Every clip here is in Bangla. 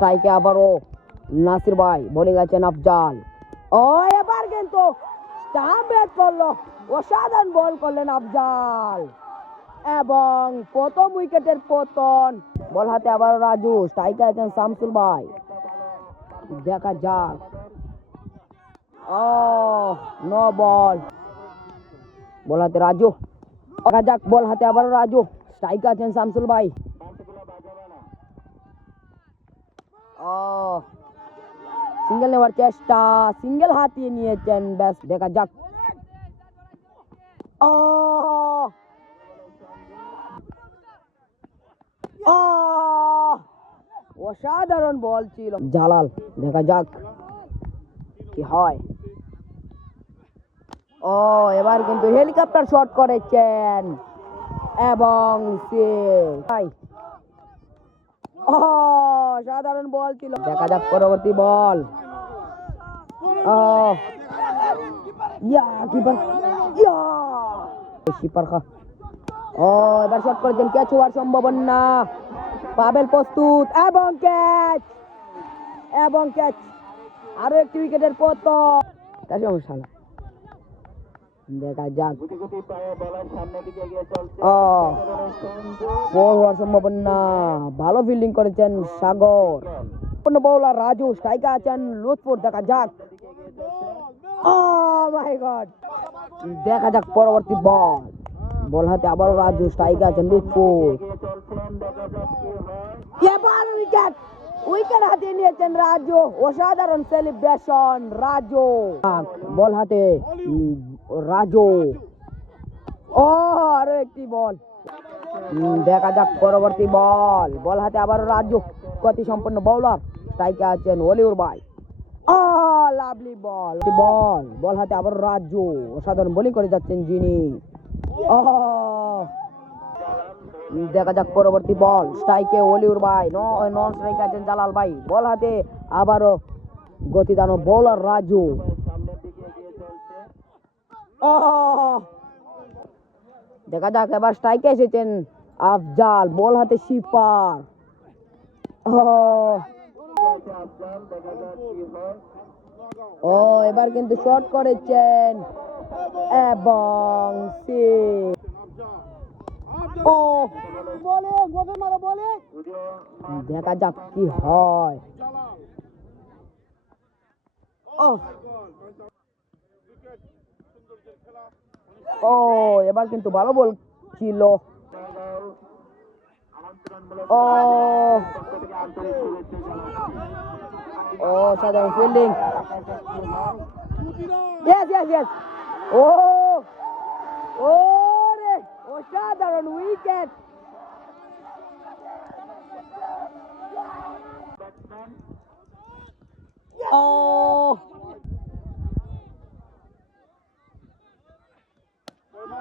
স্ট্রাইকে আবারও? নাসির ভাই, বোলিং আছেন আফজাল। ও এবার কিন্তু স্টাম্প ব্যাট করল অসাধারণ বল করলেন আফজাল। এবং প্রথম উইকেটের পতন। বল হাতে আবারও রাজু স্ট্রাইকে আছেন শামসুল ভাই। দেখা যাক। ও নো বল বল হাতে রাজু। দেখা যাক, বল হাতে আবারও রাজু। স্ট্রাইকে আছেন শামসুল ভাই। সিঙ্গেল নেওয়ার চেষ্টা সিঙ্গেল হাতিয়ে নিয়েছেন ব্যাস দেখা যাক ও অসাধারণ বল ছিল। জালাল, দেখা যাক কি হয়। ও এবার কিন্তু হেলিকপ্টার শট করেছেন। এবং সে সাধারণ বল ছিল। দেখা যাক, পরবর্তী বল। ইয়া হওয়ার সম্ভাবনা। পাবেল প্রস্তুত। এবং ক্যাচ। এবং ক্যাচ। আরও একটি উইকেটের পতন দেখা যাক। বল হওয়ার সম্ভাবনা। ভালো ফিল্ডিং করেছেন সাগর। বৌলার রাজু স্ট্রাইকার আছেন লুৎফুর, দেখা যাক। মাই গড দেখা যাক পরবর্তী বল বল হাতে আবারও রাজু স্ট্রাইকার আছেন লুৎফুর। এবার উইকেট উইকেট হাতে নিয়েছেন রাজু। অসাধারণ সেলিব্রেশন রাজু। বল হাতে রাজু। ও আরও একটি বল দেখা যাক পরবর্তী বল। বল হাতে আবারও রাজ্য গতি সম্পন্ন বৌলার স্ট্রাইকে আছেন অলিউর ভাই। লাভলি বল বল বল হাতে আবার রাজু, অসাধারণ বোলিং করে যাচ্ছেন যিনি। দেখা যাক পরবর্তী বল। স্ট্রাইকে অলিউর ভাই নন স্ট্রাইকে আছেন জালাল ভাই। বল হাতে আবারও গতি দানো বোলার রাজু দেখা যাক, এবার স্ট্রাইকে এসেছেন আফজাল, বল হাতে শিপার ও এবার কিন্তু শর্ট করেছেন এবং। ও, দেখা যাক কি হয় ও ও এবার কিন্তু ভালো বল ছিল ও ও সাধারণ ফিল্ডিং ইয়েস ইয়েস ইয়েস ও ও রে অসাধারণ উইকেট ও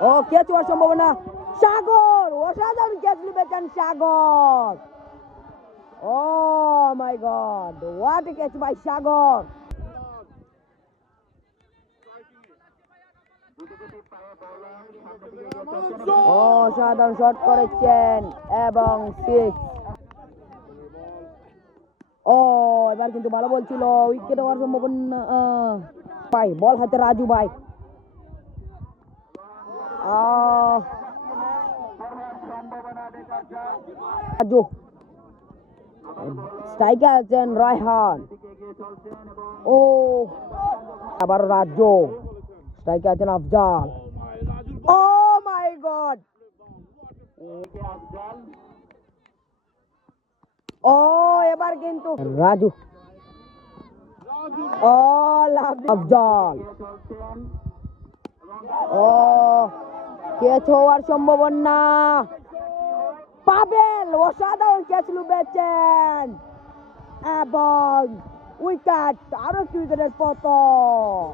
ও ক্যাচ হওয়ার সম্ভাবনা সাগর, অসাধারণ catch নিবেছেন Sagar? Oh my God what catch by Sagar. অসাধারণ শট করেছেন এবং সিক্স ও, এবার কিন্তু ভালো বলছিল উইকেট হওয়ার সম্ভাবনা ভাই বল হাতে রাজু ভাই। রাজু স্ট্রাইকার আছেন রায়হান ও আবার রাজু স্ট্রাইকার আছেন আফজাল ও মাই গড ও এবার কিন্তু রাজু ও আফজাল ও ক্যাচ হওয়ার সম্ভাবনা? পাবেল অসাধারণ ক্যাচ লুবেছেন। এবং উইকেট আরও একটি উইকেটের পতন।